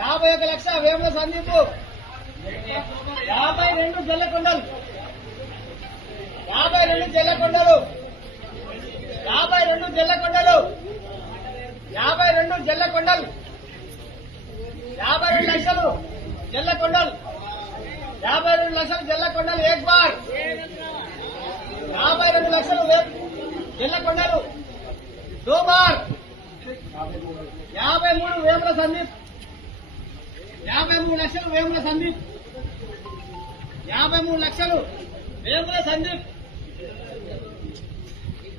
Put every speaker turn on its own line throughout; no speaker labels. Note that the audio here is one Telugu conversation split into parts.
యాభై ఒక లక్ష వేముల సందీపు. యాభై రెండు జల్లకొండలు. యాభై రెండు జల్లకొండలు. యాభై రెండు జల్లకొండలు. యాభై రెండు జల్లకొండలు. యాభై రెండు లక్షలు జల్లకొండలు. యాభై రెండు లక్షలు జల్లకొండలు ఏక్ బార్ యాభై రెండు లక్షలు జల్లకొండలు. దోబార్ యాభై మూడు వేముల సందీప్. యాభై మూడు లక్షలు వేముల సందీప్. యాభై మూడు లక్షలు వేముల సందీప్.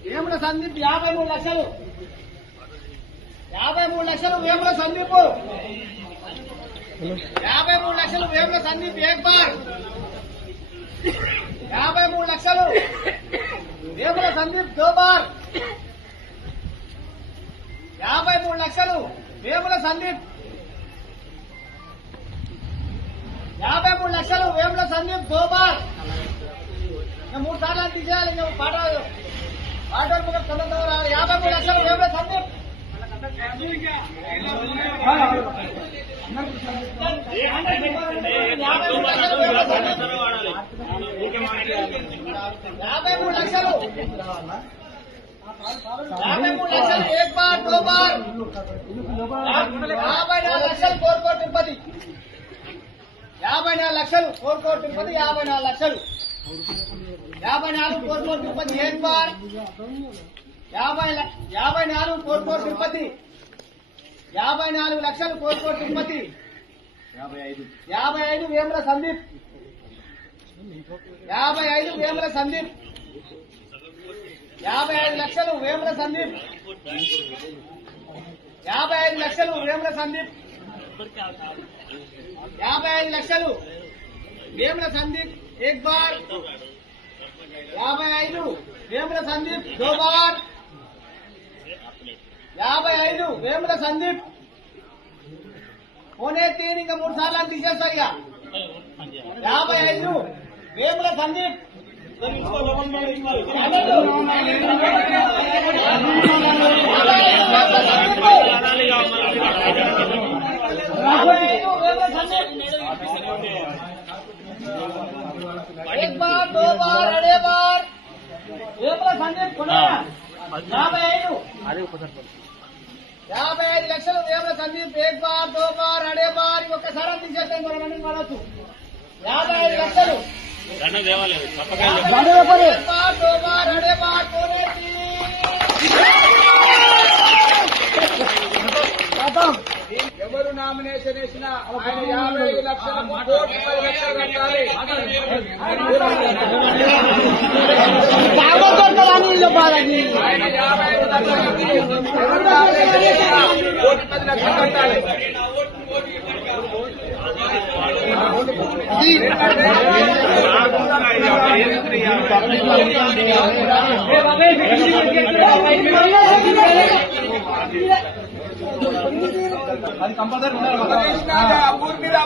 వేముల సందీప్ యాభై మూడు లక్షలు. యాభై మూడు లక్షలు వేముల సందీప్. యాభై మూడు లక్షలు వేముల సందీప్ ఏక్బార్. యాభై మూడు లక్షలు వేముల సందీప్ దోబార్. యాభై మూడు లక్షలు వేముల సందీప్ యాభై మూడు లక్షలు వేముల సందీప్ దోబార్ ఇంకా మూడు సార్లు అది తీసేయాలి ఇంకా పాట పాట రావాలి. యాభై మూడు లక్షలు వేముల సందీప్. యాభై మూడు లక్షలు. వేముల యాభై నాలుగు లక్షలు కోరుకో తిరుపతి. యాభై నాలుగు లక్షలు కోరుకో తిరుపతి యాభై నాలుగు లక్షలు. యాభై నాలుగు కోరుకో తిరుపతి బార్ యాభై యాభై నాలుగు కోరుకో తిరుపతి. యాభై నాలుగు లక్షలు కోరుకో తిరుపతి. యాభై ఐదు వేముల సందీప్. యాభై ఐదు వేముల సందీప్. యాభై ఐదు లక్షలు వేముల సందీప్. యాభై ఐదు లక్షలు వేముల సందీప్. యాభై ఐదు లక్షలు. వేముల సందీప్ ఏక్ బార్ యాభై ఐదు వేముల సందీప్ దో బార్ యాభై ఐదు వేముల సందీప్. పోనే తీరు ఇంకా మూడు సార్లు ఇక. యాభై ఐదు వేముల సందీప్. యాభై ఐదు. యాభై ఐదు లక్షలు వేముల సందీప్ ఏక్ బార్ దో బార్ అడే బార్ ఒక్కసారి తీసేస్తాం మనం యాభై ఐదు లక్షలు. కోనేటి.
ఎవరు నామినేషన్ వేసినా ఆయన యాభై ఐదు లక్షలకు కోటి పది లక్షలు కట్టాలి. ఆయన యాభై ఐదు లక్షలకి ఎవరు నామినేషన్ వేసినా కోటి పది లక్షలు కట్టాలి
అది కంపల్సరీ
కృష్ణా పూర్తిగా